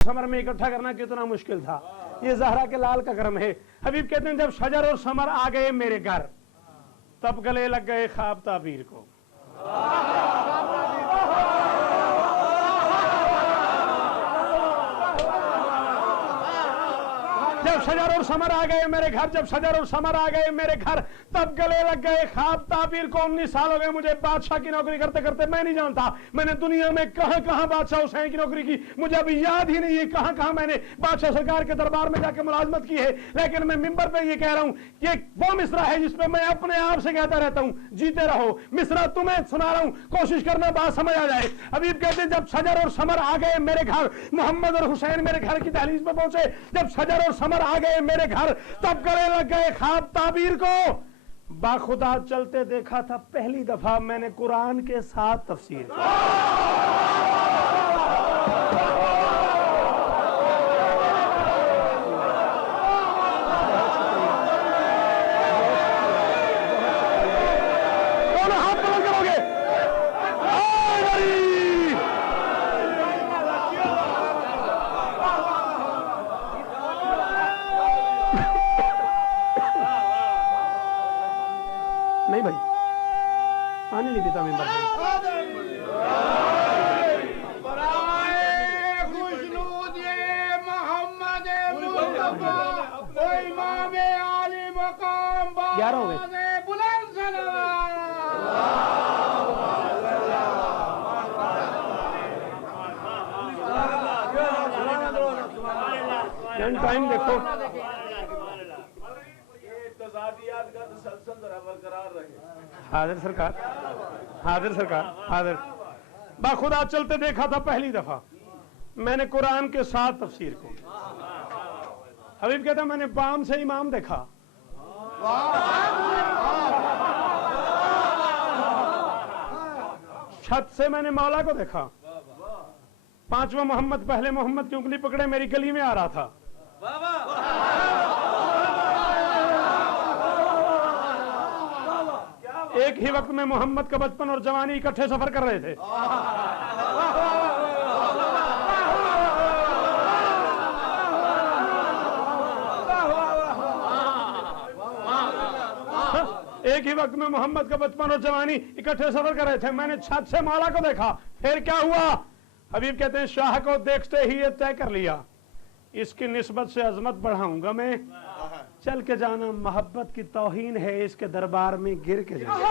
Summer में इकट्ठा करना कितना मुश्किल था। ये ज़हरा के लाल का करम है। हबीब कहते हैं जब शजर और समर आ गए मेरे घर, तब गले लग गए ख्वाब ताबीर को। जब शजर और समर आ गए मेरे घर, जब शजर और समर आ गए मेरे घर, तब गले लग गए ख्वाब ताबीर को। 19 साल हो गए मुझे बादशाह की नौकरी करते करते। मैं नहीं जानता मैंने दुनिया में कहां कहां बादशाह हुसैन की नौकरी की, मुझे अभी याद ही नहीं है कहां कहां मैंने बादशाह सरकार के दरबार में जाकर मुलाजमत की है। लेकिन मैं मिंबर पे ये कह रहा हूं, ये वो मिसरा है जिसपे मैं अपने आप से कहता रहता हूं, जीते रहो। मिसरा तुम्हें सुना रहा हूं, कोशिश करना बात समझ आ जाए। हबीब कहते हैं जब शजर और समर आ गए मेरे घर, मोहम्मद और हुसैन मेरे घर की दहलीज पे पहुंचे। जब शजर और समर आ गए मेरे घर, तब गले लग गए ख्वाब ताबीर को। बाखुदा चलते देखा था पहली दफा मैंने कुरान के साथ तफसीर की। कौन हाथ बुलंद करोगे? नहीं भाई, पानी नहीं पीता मेंबर ग्यारह हो गए। टाइम देखो, हाजिर सरकार, हाजिर सरकार, हाजिर। बाखुदा चलते देखा था पहली दफा मैंने कुरान के साथ तफसीर को। हबीब कहता मैंने बाम से इमाम देखा, छत से मैंने मौला को देखा। पांचवा मोहम्मद पहले मोहम्मद की उंगली पकड़े मेरी गली में आ रहा था। एक ही वक्त में मोहम्मद का बचपन और जवानी इकट्ठे सफर कर रहे थे। एक ही वक्त में मोहम्मद का बचपन और जवानी इकट्ठे सफर कर रहे थे। मैंने छत से मौला को देखा। फिर क्या हुआ? हबीब कहते हैं शाह को देखते ही ये तय कर लिया, इसकी निस्बत से अजमत बढ़ाऊंगा मैं। चल के जाना मोहब्बत की तौहीन है, इसके दरबार में गिर के जाना।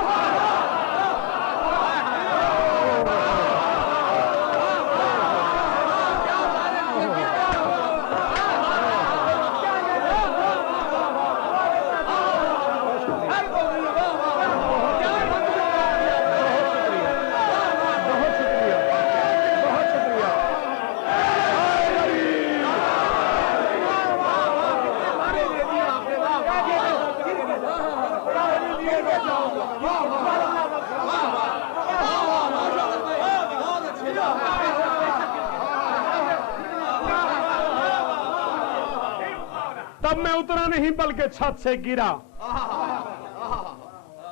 तब मैं उतरा नहीं बल्कि छत से गिरा।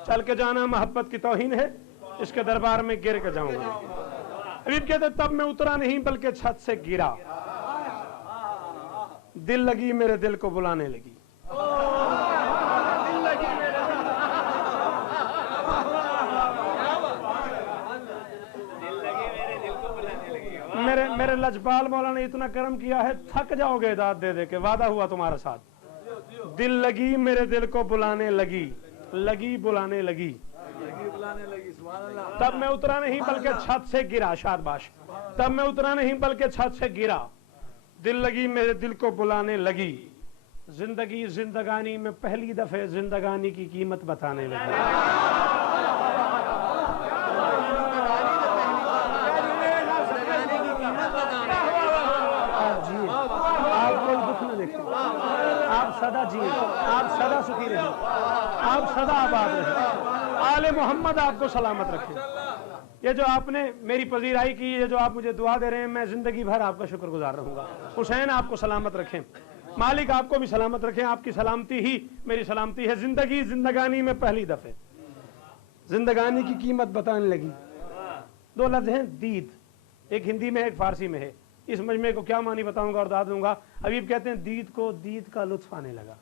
चल के जाना मोहब्बत की तौहीन है, इसके दरबार में गिर के जाऊंगा। हबीब कहते तब मैं उतरा नहीं बल्कि छत से गिरा। दिल लगी मेरे दिल को बुलाने लगी। मेरे लजपाल मौला ने इतना करम किया है, थक जाओगे दाद दे दे के, वादा हुआ तुम्हारे साथ। दिल लगी मेरे दिल को बुलाने लगी, लगी बुलाने लगी। तब मैं उतरा नहीं बल्कि छत से गिरा। शाबाश। तब मैं उतरा नहीं बल्कि छत से गिरा। दिल लगी मेरे दिल को बुलाने लगी। जिंदगी जिंदगानी में पहली दफे जिंदगानी की कीमत बताने लगी। आप सदा जिए, आप सदा सुखी रहे, आप सदा आबाद रहे। आले मोहम्मद आपको सलामत रखे। ये जो आपने मेरी पजीराई की, ये जो आप मुझे दुआ दे रहे हैं, मैं जिंदगी भर आपका शुक्रगुजार रहूंगा। हुसैन आपको सलामत रखें, मालिक आपको भी सलामत रखें। आपकी सलामती ही मेरी सलामती है। जिंदगी जिंदगानी में पहली दफे जिंदगानी की कीमत बताने लगी। दो लफ्ज हैं दीद, एक हिंदी में है एक फारसी में है। इस मजमे को क्या मानी बताऊंगा और बता दूंगा। हबीब कहते हैं दीद को दीद का लुत्फ आने लगा।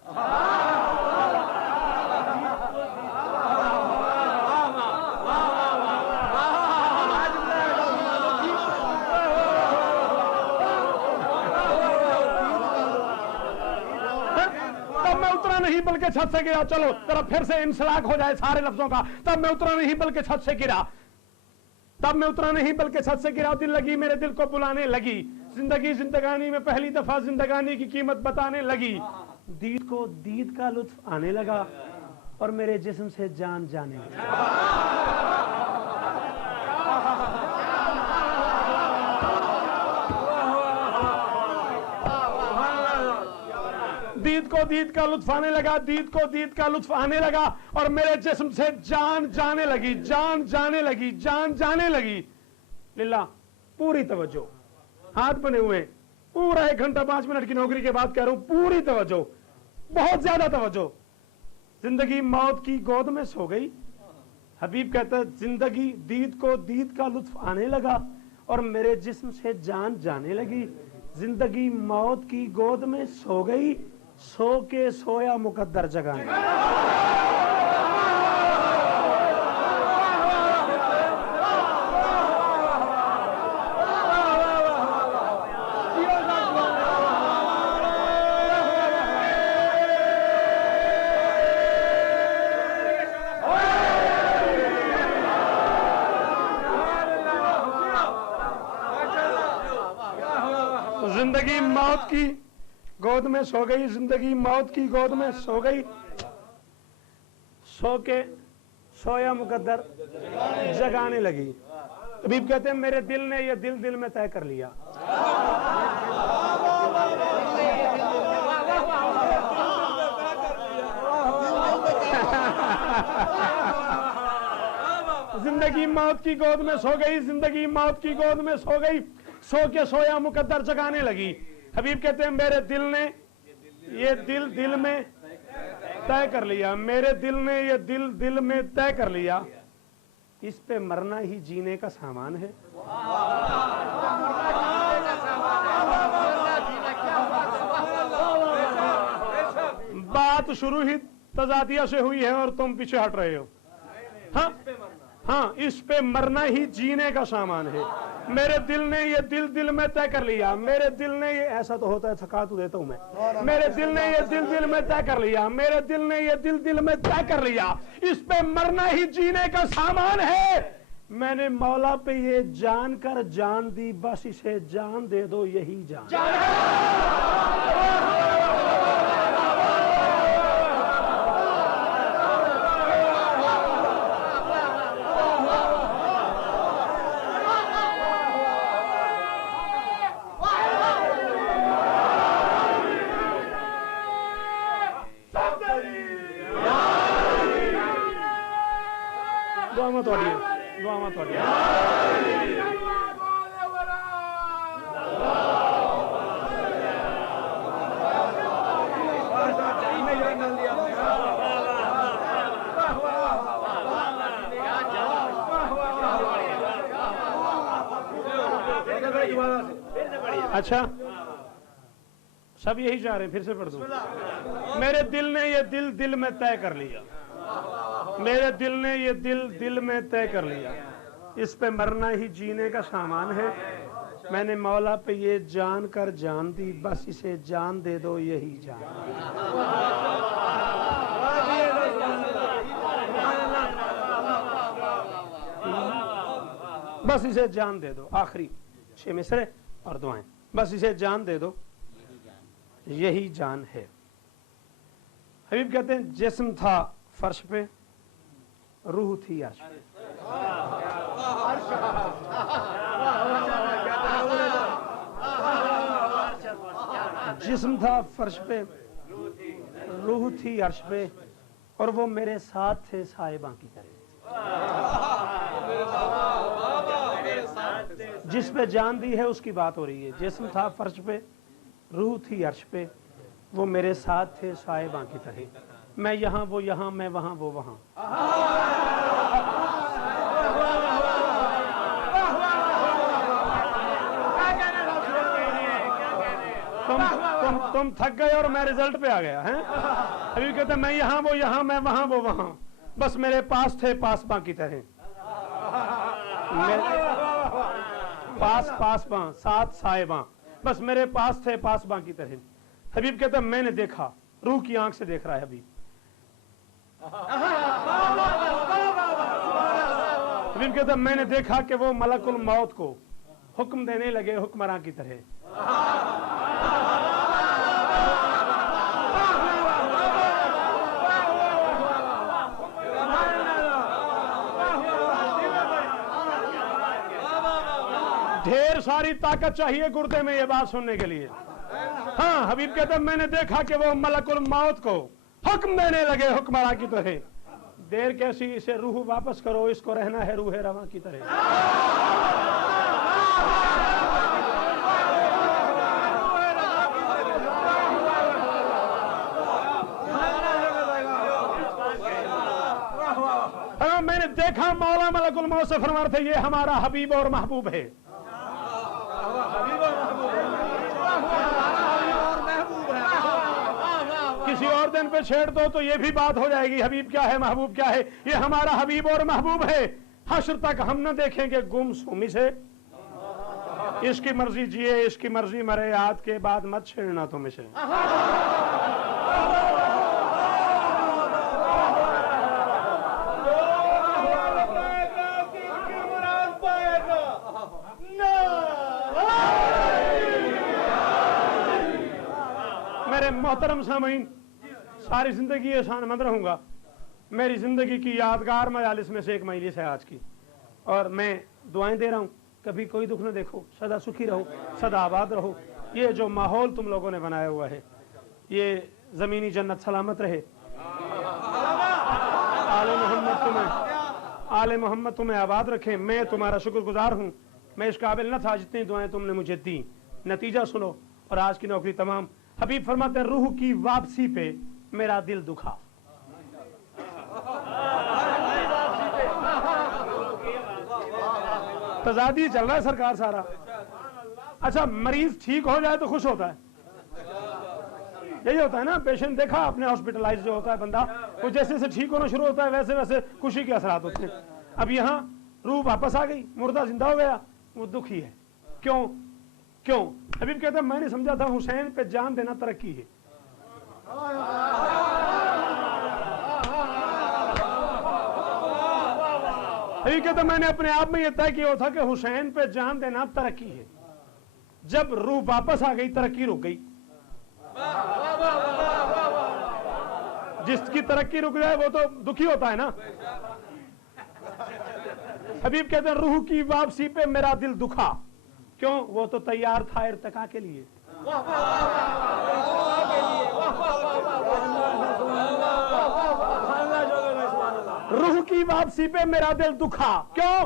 तब मैं उतरा नहीं बल्कि छत से गिरा। चलो जरा फिर से इंसलाक हो जाए सारे लफ्जों का। तब मैं उतरा नहीं बल्कि छत से गिरा। तब मैं उतरा नहीं बल्कि छत से गिरा। दिल लगी मेरे दिल को बुलाने लगी। जिंदगी जिंदगानी में पहली दफा जिंदगानी की कीमत बताने लगी। दीद को दीद का लुत्फ आने लगा और मेरे जिस्म से जान जाने लगी। दीद को दीद का लुत्फ आने लगा। दीद को दीद का लुत्फ आने लगा और मेरे जिस्म से जान जाने लगी। जान जाने लगी। जान जाने लगी। लिल्ला पूरी तवज्जो, हाथ बने हुए, पूरा 1 घंटा 5 मिनट की नौकरी के बाद कह रहा हूं, पूरी तवज्जो, बहुत ज्यादा तवज्जो। जिंदगी मौत की गोद में सो गई। हबीब कहता है जिंदगी दीद को दीद का लुत्फ आने लगा और मेरे जिस्म से जान जाने लगी। जिंदगी मौत की गोद में सो गई, सो के सोया मुकद्दर जगाने। जिंदगी मौत की गोद में सो गई। जिंदगी मौत की गोद में सो गई, सो के सोया मुकद्दर जगाने लगी। हबीब कहते हैं मेरे दिल ने ये दिल दिल में तय कर लिया। जिंदगी मौत की गोद में सो गई। जिंदगी मौत की गोद में सो गई, सो के सोया मुकद्दर जगाने लगी। हबीब कहते हैं मेरे दिल ने ये दिल दिल में तय कर लिया। मेरे दिल ने ये दिल दिल में तय कर लिया। इस पे मरना ही जीने का सामान है। बात शुरू ही तजादिया से हुई है और तुम पीछे हट रहे हो। हाँ, इस पे मरना ही जीने का सामान है। मेरे दिल ने ये दिल दिल में तय कर लिया। मेरे दिल ने ये, ऐसा तो होता है, थका तो देता हूं मैं। मेरे दिल ने ये दिल दिल में तय कर लिया। मेरे दिल ने ये दिल दिल में तय कर लिया। इस पे मरना ही जीने का सामान है। मैंने मौला पे ये जान कर जान दी, बस इसे जान दे दो यही जान। अच्छा, सब यही चाह रहे हैं, फिर से पढ़ दूं। मेरे दिल ने ये दिल दिल में तय कर लिया। मेरे दिल ने ये दिल दिल में तय कर लिया। इस पे मरना ही जीने का सामान है। मैंने मौला पे ये जान कर जान दी, बस इसे जान दे दो यही जान। बस इसे जान दे दो। आखिरी 6 मिसरे और दुआएं। बस इसे जान दे दो यही जान है। हबीब कहते हैं जिस्म था फर्श पे, रूह थी अर्श पे। जिस्म था फर्श पे, रूह थी अर्श पे, और वो मेरे साथ थे साए बाकी करे। जिस पे जान दी है उसकी बात हो रही है। जिस्म था फर्श पे, रूह थी अर्श पे, वो मेरे साथ थे साए बाकी तरह। मैं यहाँ वो यहाँ, मैं वहाँ वो वहाँ। तुम थक गए और मैं रिजल्ट पे आ गया है। अभी कहते मैं यहाँ वो यहाँ, मैं वहां वो वहां, बस मेरे पास थे पासबां की तरह। पास पासबां सात साहिबां, बस मेरे पास थे पासबां की तरह। हबीब कहता मैंने देखा, रूह की आंख से देख रहा है हबीब। हबीब कहता मैंने देखा कि वो मलकुल मौत को हुक्म देने लगे हुक्मरां की तरह। ढेर सारी ताकत चाहिए गुर्दे में ये बात सुनने के लिए। हाँ, हबीब कहते मैंने देखा कि वो मलकुल मौत को हुक्म देने लगे हुक्मरां की तरह। देर कैसी, इसे रूह वापस करो, इसको रहना है रूह रवां की तरह। हाँ, मैंने देखा मौला मलकुल मौत से फरमा थे ये हमारा हबीब और महबूब है। किसी और दिन पे छेड़ दो तो ये भी बात हो जाएगी, हबीब क्या है महबूब क्या है। ये हमारा हबीब और महबूब है। हश्र तक हम न देखेंगे गुमसुमी से। इसकी मर्जी जिए, इसकी मर्जी मरे, आज के बाद मत छेड़ना तुम इसे। मेरे मोहतरम सामीन, सारी जिंदगी एहसानमंद रहूंगा। मेरी जिंदगी की यादगार मजालिस में से एक मजलिस है आज की, और मैं दुआएं दे रहा हूं कभी कोई दुख न देखो, सदा सुखी रहो, सदा आबाद रहो। ये जो माहौल तुम लोगों ने बनाया हुआ है, ये जमीनी जन्नत सलामत रहे। आले मोहम्मद तुम्हें आबाद रखें। मैं तुम्हारा शुक्रगुजार हूँ। मैं इस काबिल न था जितनी दुआएं तुमने मुझे दी। नतीजा सुनो और आज की नौकरी तमाम। हबीब फरमाते हैं रूह की वापसी पे मेरा दिल दुखा। तजादी चल रहा है सरकार सारा। अच्छा, मरीज ठीक हो जाए तो खुश होता है, यही होता है ना। पेशेंट देखा आपने, हॉस्पिटलाइज जो होता है बंदा, वो जैसे जैसे ठीक होना शुरू होता है वैसे वैसे खुशी के असरात होते हैं। अब यहाँ रूह वापस आ गई, मुर्दा जिंदा हो गया, वो दुखी है। क्यों क्यों? हबीब कहते हैं मैंने समझा था हुसैन पे जान देना तरक्की है। हबीब कहते मैंने अपने आप में यह तय किया था कि हुसैन पे जान देना तरक्की है। जब रूह वापस आ गई, तरक्की रुक गई। जिसकी तरक्की रुक जाए वो तो दुखी होता है ना। हबीब कहते हैं रूह की वापसी पे मेरा दिल दुखा। क्यों? वो तो तैयार था इर्तिका के लिए। रूह की वापसी पे मेरा दिल दुखा। क्यों?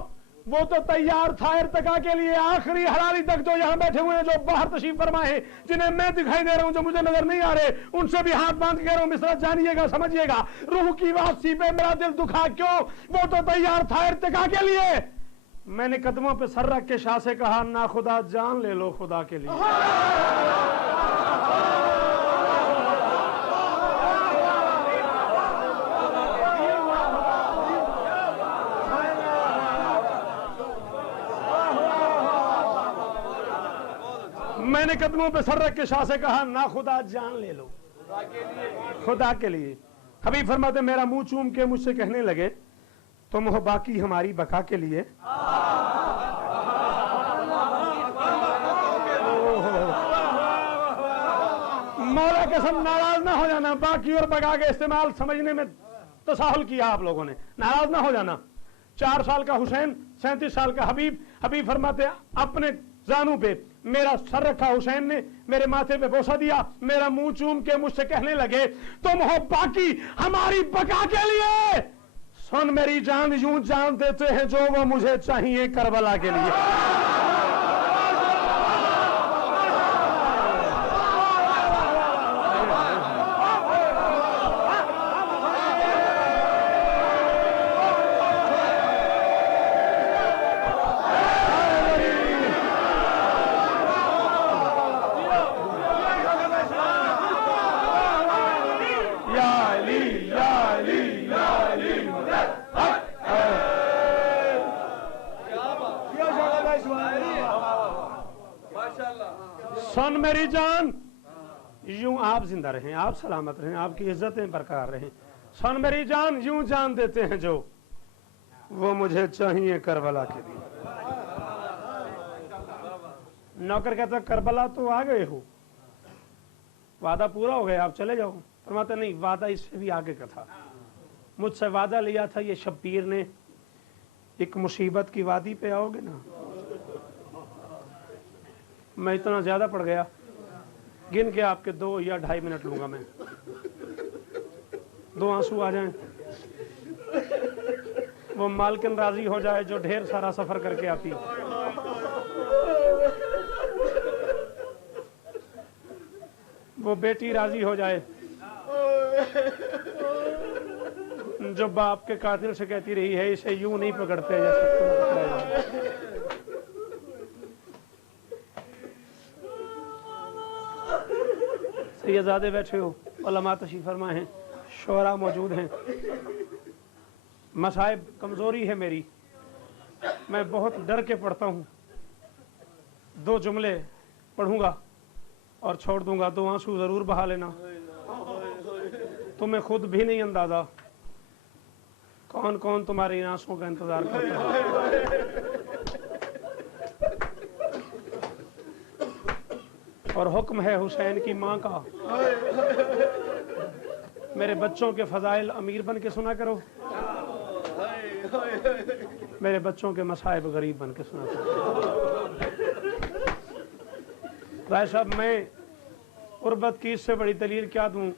वो तो तैयार था इर्तिका के लिए। आखिरी हलाली तक जो यहाँ बैठे हुए हैं, जो बाहर तशरीफ फरमा है, जिन्हें मैं दिखाई दे रहा हूँ, जो मुझे नजर नहीं आ रहे, उनसे भी हाथ बांध के कह रहा हूँ मिस्र जानिएगा, समझिएगा। रूह की वापसी पे मेरा दिल दुखा। क्यों? वो तो तैयार था इर्तिका के लिए। मैंने कदमों पे सर रख के शाह से कहा ना खुदा जान ले लो खुदा के लिए। मैंने कदमों पे सर रख के शाह से कहा ना खुदा जान ले लो खुदा के लिए। हबीब फरमाते मेरा मुंह चूम के मुझसे कहने लगे तुम हो बाकी हमारी बका के लिए। मौला कसम, नाराज ना हो जाना। बाकी और बका के इस्तेमाल समझने में तसाहुल किया आप लोगों ने, नाराज ना हो जाना। 4 साल का हुसैन, 37 साल का हबीब। हबीब फरमाते अपने जानू पे मेरा सर रखा हुसैन ने, मेरे माथे पे बोसा दिया, मेरा मुंह चूम के मुझसे कहने लगे तुम हो बाकी हमारी बका के लिए। सुन मेरी जान, यूं जान देते हैं जो वो मुझे चाहिए करबला के लिए। मेरी जान, यूं आप जिंदा रहें, आप सलामत रहें, आपकी इज्जतें बरकरार रहें। सुन मेरी जान, यूं जान देते हैं जो, वो मुझे चाहिए करबला के लिए। नौकर कहता करबला तो आ गए हो, वादा पूरा हो गया, आप चले जाओ। फरमाते नहीं, वादा इससे भी आगे का था। मुझसे वादा लिया था ये शब्बीर ने, एक मुसीबत की वादी पे आओगे ना। मैं इतना ज्यादा पड़ गया, गिन के आपके 2 या 2.5 मिनट लूंगा मैं, 2 आंसू आ जाएं, वो मालकिन राजी हो जाए जो ढेर सारा सफर करके आती, वो बेटी राजी हो जाए जो बाप के कातिल से कहती रही है इसे यूं नहीं पकड़ते जैसे। सैयदजादे बैठे हो, उलमा तशरीफ फरमा हैं, शोरा मौजूद हैं। मसाइब कमजोरी है मेरी, मैं बहुत डर के पढ़ता हूँ। 2 जुमले पढ़ूंगा और छोड़ दूंगा, 2 आंसू जरूर बहा लेना। तुम्हें खुद भी नहीं अंदाजा कौन कौन तुम्हारे इन आंसुओं का इंतजार करता है। और हुक्म है हुसैन की माँ का, मेरे बच्चों के फजाइल अमीर बन के सुना करो, मेरे बच्चों के मसाइब गरीब बन के सुना करो। भाई साहब, मैं गुर्बत की इससे बड़ी दलील क्या दूं।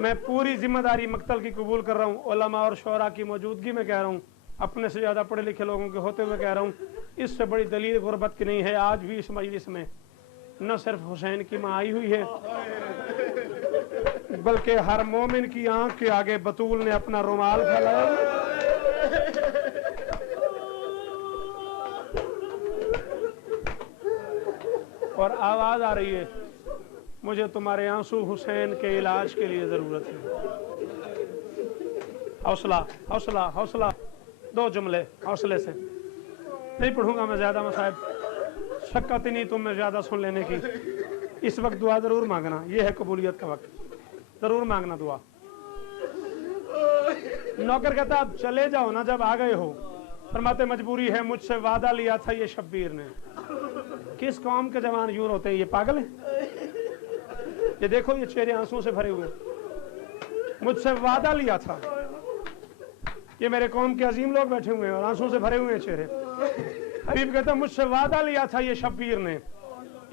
मैं पूरी जिम्मेदारी मक्तल की कबूल कर रहा हूँ, उलमा और शोरा की मौजूदगी में कह रहा हूँ, अपने से ज्यादा पढ़े लिखे लोगों के होते हुए कह रहा हूँ, इससे बड़ी दलील गुर्बत की नहीं है। आज भी इस मजलिस में न सिर्फ हुसैन की माँ आई हुई है, बल्कि हर मोमिन की आंख के आगे बतूल ने अपना रुमाल फैलाया और आवाज आ रही है, मुझे तुम्हारे आंसू हुसैन के इलाज के लिए जरूरत है। हौसला हौसला हौसला, 2 जुमले हौसले से। नहीं पढ़ूंगा मैं ज्यादा मसाइब, शक्कत ही नहीं तुम में ज्यादा सुन लेने की। इस वक्त दुआ जरूर मांगना, ये है कबूलियत का वक्त, जरूर मांगना दुआ। नौकर कहता अब चले जाओ ना, जब आ गए हो। फरमाते मजबूरी है, मुझसे वादा लिया था ये शब्बीर ने। किस कौम के जवान यूं होते हैं, ये पागल हैं? ये देखो ये चेहरे आंसुओं से भरे हुए, मुझसे वादा लिया था। ये मेरे कौम के अजीम लोग बैठे हुए हैं और आंसुओं से भरे हुए हैं चेहरे। हबीब कहता मुझसे वादा लिया था ये शब्बीर ने,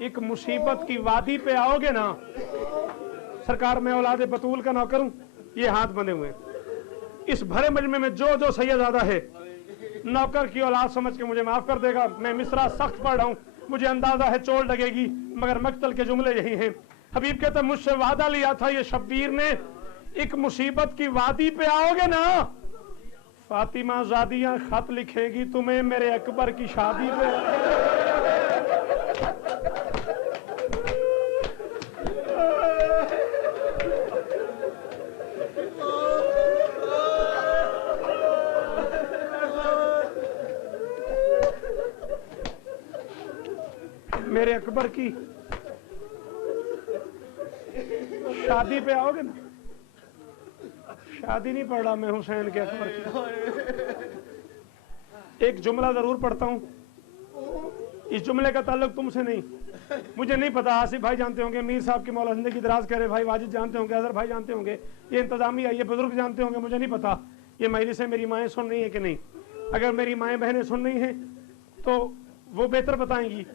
एक मुसीबत की वादी पे आओगे ना। सरकार मैं औलादे बतूल का नौकर हूं, ये हाथ बंधे हुए। इस भरे मजमे में जो जो सैयदजादा है नौकर की औलाद समझ के मुझे माफ कर देगा। मैं मिसरा सख्त पढ़ रहा हूं, मुझे अंदाजा है चोट लगेगी, मगर मक्तल के जुमले यही हैं। हबीब कहता मुझसे वादा लिया था ये शब्बीर ने, एक मुसीबत की वादी पे आओगे ना। फातिमा ज़ादियाँ खत लिखेगी तुम्हें मेरे अकबर की शादी पे। मेरे अकबर की शादी पे आओगे ना। शादी नहीं पढ़ रहा मैं हुसैन के अकबर की। एक जुमला जरूर पढ़ता हूं, इस जुमले का ताल्लुक तुमसे नहीं। मुझे नहीं पता, आसिफ भाई जानते होंगे, मीर साहब की मौला जिंदगी दराज कह रहे भाई, वाजिद जानते होंगे, अजहर भाई जानते होंगे, ये इंतजामिया ये बुजुर्ग जानते होंगे, मुझे नहीं पता ये मजलिस से मेरी माएँ सुन रही है कि नहीं। अगर मेरी माएँ बहनें सुन रही हैं तो वो बेहतर बताएंगी,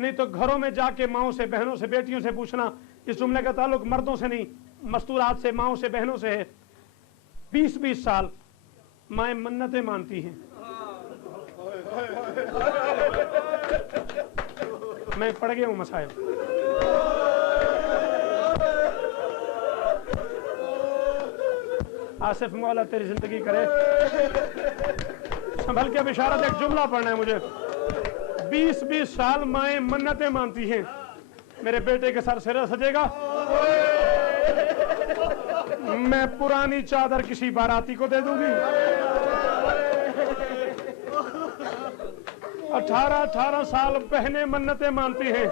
नहीं तो घरों में जाके माओं से, बहनों से, बेटियों से पूछना। इस जुमले का ताल्लुक मर्दों से नहीं, मस्तूरात से, माओं से, बहनों से है। 20-20 साल माएँ मन्नतें मानती हैं। मैं पढ़ गया हूं मसाइल। आसिफ मौला तेरी जिंदगी करे, संभल के बिशारत। एक जुमला पढ़ना है मुझे। 20-20 साल माएँ मन्नतें मानती हैं, मेरे बेटे के सर सिरा सजेगा, मैं पुरानी चादर किसी बाराती को दे दूंगी। 18-18 साल बहनें मन्नतें मानती हैं,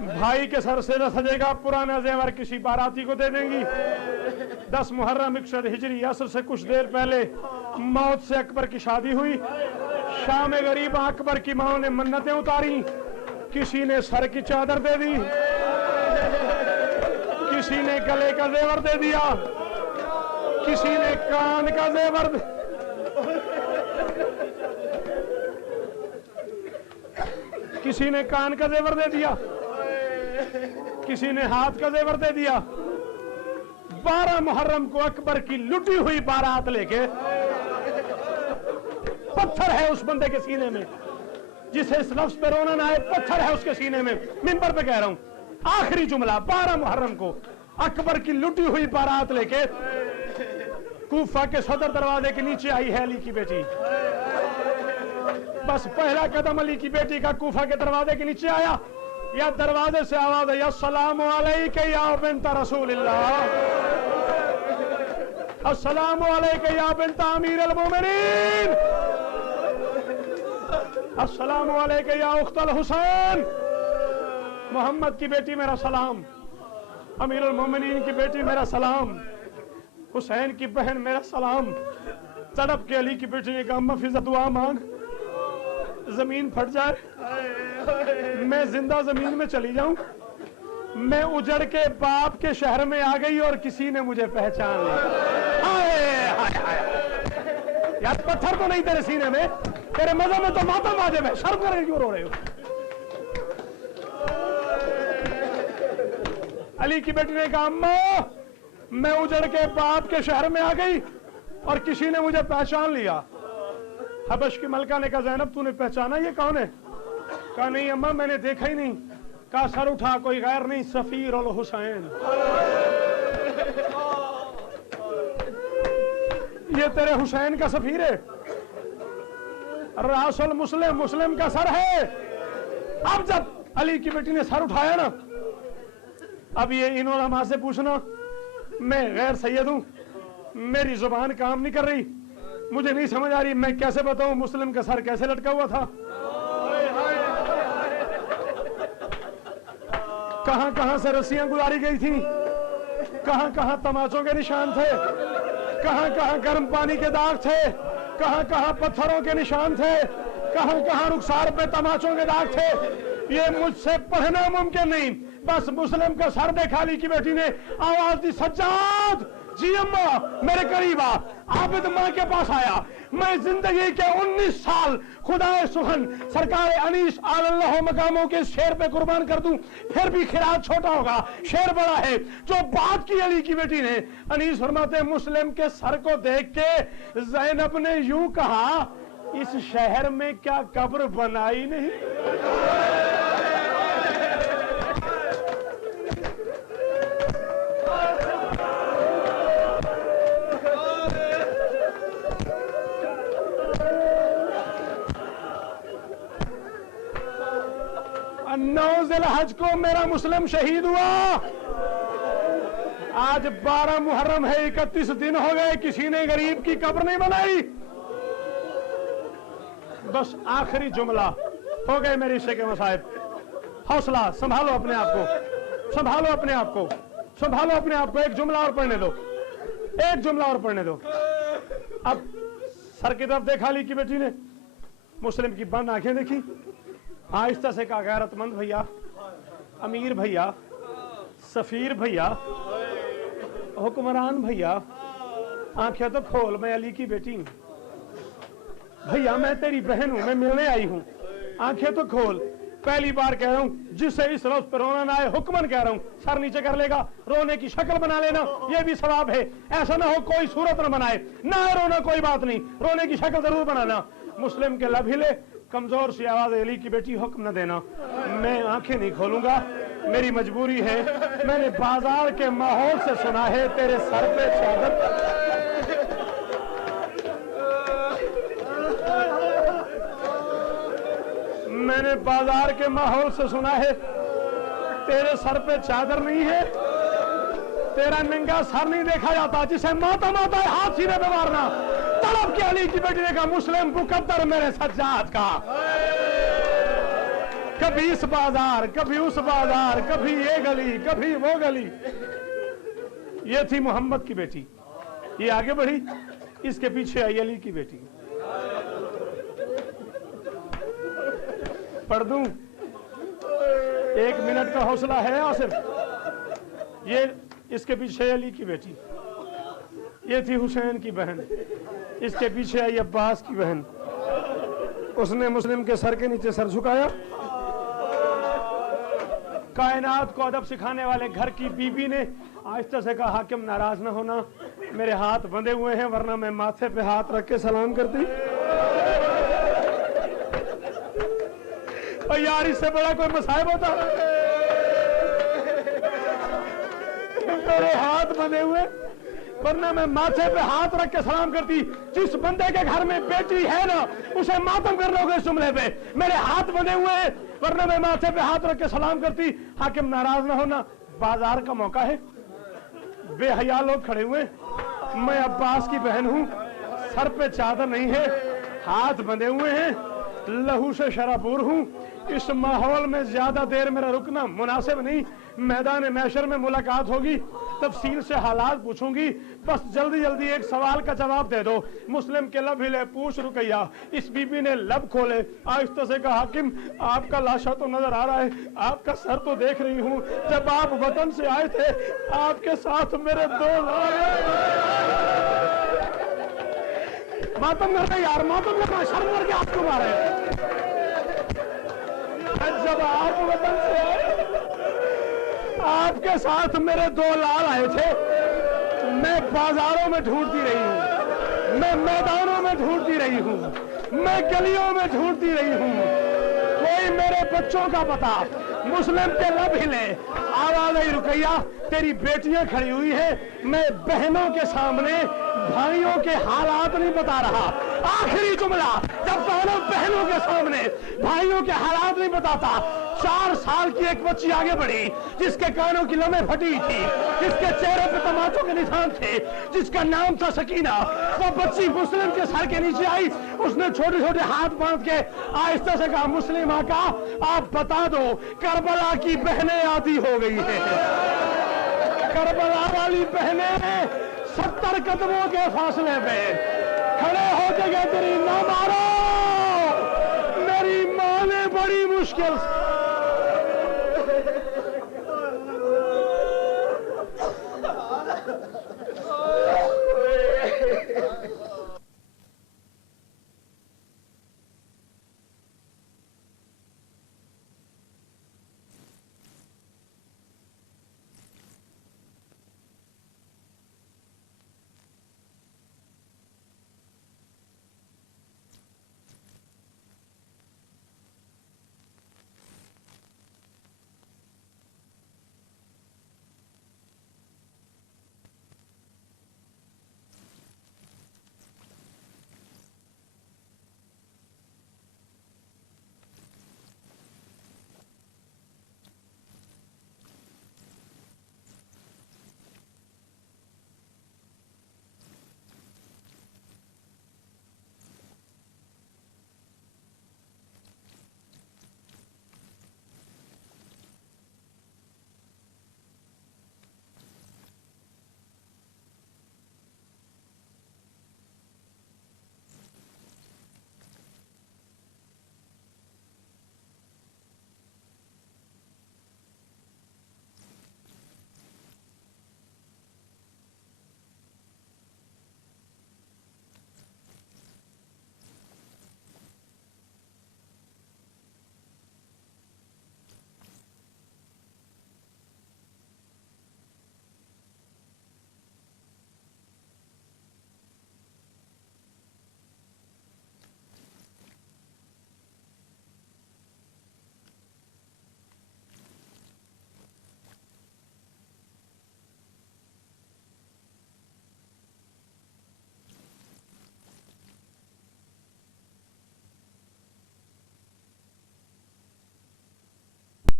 भाई के सर से न सजेगा पुराना जेवर किसी बाराती को दे देंगी। 10 मुहर्रम 61 हिजरी असर से कुछ देर पहले मौत से अकबर की शादी हुई। शाम गरीब अकबर की मां ने मन्नतें उतारी, किसी ने सर की चादर दे दी, किसी ने गले का जेवर दे दिया, किसी ने कान का जेवर, किसी ने कान का जेवर दे दिया, किसी ने हाथ का जेवर दे दिया। 12 मुहर्रम को अकबर की लुटी हुई बारात लेके, पत्थर है उस बंदे के सीने में जिसे इस लफ्ज पे रोना ना आए, पत्थर है उसके सीने में। मिंबर पे कह रहा हूं, आखिरी जुमला 12 मुहर्रम को अकबर की लुटी हुई बारात लेके कूफा के सदर दरवाजे के नीचे आई है अली की बेटी। बस पहला कदम अली की बेटी का कूफा के दरवाजे के नीचे आया, या दरवाजे से आवाज आई, अस्सलामु अलैका या बिन्त रसूलिल्लाह, अस्सलामु अलैका या बिन्त अमीरुल मोमिनीन, अस्सलामु अलैका या उख्तल हुसैन। मोहम्मद की बेटी मेरा सलाम, अमीरुल मोमिनीन की बेटी मेरा सलाम, हुसैन की बहन मेरा सलाम। तड़प के अली की बेटी ने कहा, अम्मा फिजा दुआ मांग, जमीन फट जाए, मैं जिंदा जमीन में चली जाऊं। मैं उजड़ के बाप के शहर में आ गई और किसी ने मुझे पहचान लिया। हाय हाय हाय, यार पत्थर तो नहीं तेरे सीने में, तेरे मज़हब में तो मातम वाजिब है, शर्म करके क्यों रो रहे हो? अली की बेटी ने कहा, अम्मा मैं उजड़ के बाप के शहर में आ गई और किसी ने मुझे पहचान लिया। हबश की मलका ने कहा, ज़ैनब तूने पहचाना ये कौन है? कहा नहीं अम्मा मैंने देखा ही नहीं। कहा सर उठा, कोई गैर नहीं, सफीर अल हुसैन। ये तेरे हुसैन का सफीर है, रासुल मुस्लिम, मुस्लिम का सर है। अब जब अली की बेटी ने सर उठाया ना, अब ये इन उलमा से पूछना, मैं गैर सैयद हूं, मेरी जुबान काम नहीं कर रही, मुझे नहीं समझ आ रही, मैं कैसे बताऊं मुस्लिम का सर कैसे लटका हुआ था। कहां कहां से रस्सियां गुजारी गई थी, कहां कहां तमाचों के निशान थे, कहां कहां गर्म पानी के दाग थे, कहां कहां पत्थरों के निशान थे, कहां कहां रुखसार पे तमाचों के दाग थे। ये मुझसे पढ़ना मुमकिन नहीं। बस मुस्लिम का सर देखा अली की बेटी ने, आवाज दी, सज्जाद जी अम्मा मेरे करीब आ। आबिद मां के पास आया, मैं जिंदगी के 19 साल खुदाए सुखन सरकार अनीस आलल्लाह मकामों के शेर पे कुर्बान कर दूं, फिर भी खिराज छोटा होगा, शेर बड़ा है। जो बात की अली की बेटी ने, अनीस फरमाते मुस्लिम के सर को देख के ज़ैनब ने यूं कहा, इस शहर में क्या कब्र बनाई नहीं? हज को मेरा मुस्लिम शहीद हुआ। आज 12 मुहर्रम है, 31 दिन हो गए, किसी ने गरीब की कब्र नहीं बनाई। बस आखिरी जुमला हो गए मेरे हिस्से के मसाइब। हौसला संभालो अपने आप को, संभालो अपने आप को, संभालो अपने आप को। एक जुमला और पढ़ने दो, एक जुमला और पढ़ने दो। अब सर की तरफ देखा अली की बेटी ने, मुस्लिम की बंद आंखें देखी, आहिस्ता से कहा, गैरतमंद भैया, अमीर भैया, सफीर भैया, हुक्मरान भैया, आंखें तो खोल, मैं अली की बेटी हूं भैया, मैं तेरी बहन हूं, मैं मिलने आई हूं, आंखें तो खोल। पहली बार कह रहा हूं, जिससे इस रोज पर रोना ना आए, हुक्मन कह रहा हूं, सर नीचे कर लेगा, रोने की शक्ल बना लेना, ये भी सवाब है। ऐसा ना हो कोई सूरत न बनाए, ना रोना कोई बात नहीं, रोने की शक्ल जरूर बनाना। मुस्लिम के लब हिले, कमजोर सी आवाज, अली की बेटी हुक्म न देना। मैं आंखें नहीं खोलूंगा, मेरी मजबूरी है। मैंने बाजार के माहौल से सुना है तेरे सर पे चादर, मैंने बाजार के माहौल से सुना है तेरे सर पे चादर नहीं है, तेरा नंगा सर नहीं देखा जाता, जिसे माता माता है हाथ सीने पे मारना। तड़प के अली की बेटी ने कहा, मुस्लिम मुकद्दर मेरे सज्जाद का, कभी इस बाजार, कभी उस बाजार, कभी ये गली, कभी वो गली। ये थी मोहम्मद की बेटी, ये आगे बढ़ी, इसके पीछे आई अली की बेटी। पढ़ दूं? 1 मिनट का हौसला है आसिफ। ये इसके पीछे अली की बेटी, ये थी हुसैन की बहन, इसके पीछे आई अब्बास की बहन। उसने मुस्लिम के सर के नीचे सर झुकाया। कायनात को अदब सिखाने वाले घर की बीबी ने आहिस्ता से कहा, हाकिम नाराज ना होना, मेरे हाथ बंधे हुए हैं वरना मैं माथे पे हाथ रख के सलाम करती। और यार इससे बड़ा कोई मसाइब होता? मेरे हाथ बंधे हुए वरना मैं माथे पे हाथ रख के सलाम करती। जिस बंदे के घर में बेटी है ना, उसे मातम कर लोगे इस जुमले पे। मेरे हाथ बंधे हुए हैं वरना मैं माथे पे हाथ रख के सलाम करती। हाकिम नाराज ना होना, बाजार का मौका है, बेहया लोग खड़े हुए, मैं अब्बास की बहन हूं, सर पे चादर नहीं है, हाथ बंधे हुए हैं, लहू से शराबूर हूं। इस माहौल में ज्यादा देर मेरा रुकना मुनासिब नहीं। मैदान महशर में मुलाकात होगी, तफसील से हालात पूछूंगी, बस जल्दी जल्दी एक सवाल का जवाब दे दो। मुस्लिम के लब हिले, पूछ रुकैया। इस बीबी ने लब खोले, आहिस्ता से कहा, हाकिम आपका लाशा तो नजर आ रहा है, आपका सर तो देख रही हूँ। जब आप वतन से आए थे आपके साथ मेरे 2 लाल। मातम करना यार, मातम करना, शर्म करके आपको मारे। जब आप वतन से आए आपके साथ मेरे 2 लाल आए थे। मैं बाजारों में ढूंढती रही हूँ, मैं मैदानों में ढूंढती रही हूँ, मैं गलियों में ढूंढती रही हूँ। कोई मेरे बच्चों का पता। मुस्लिम के लब हिले, आवाज आई, रुकैया तेरी बेटियां खड़ी हुई है, मैं बहनों के सामने भाइयों के हालात नहीं बता रहा। आखिरी जुमला, जब कहना बहनों के सामने भाइयों के हालात नहीं बताता। 4 साल की एक बच्ची आगे बढ़ी, जिसके कानों की लमें फटी थी, जिसके चेहरे पे तमाचों के निशान थे, जिसका नाम था सकीना। वो बच्ची मुस्लिम के सर के नीचे आई, उसने छोटे छोटे हाथ बांध के आहिस्ता से कहा, मुस्लिम आका आप बता दो करबला की बहनें आती हो गई है। करबला वाली बहनें 70 कदमों के फासले पे खड़े होके गए, तेरी ना मारो। मेरी माँ ने बड़ी मुश्किल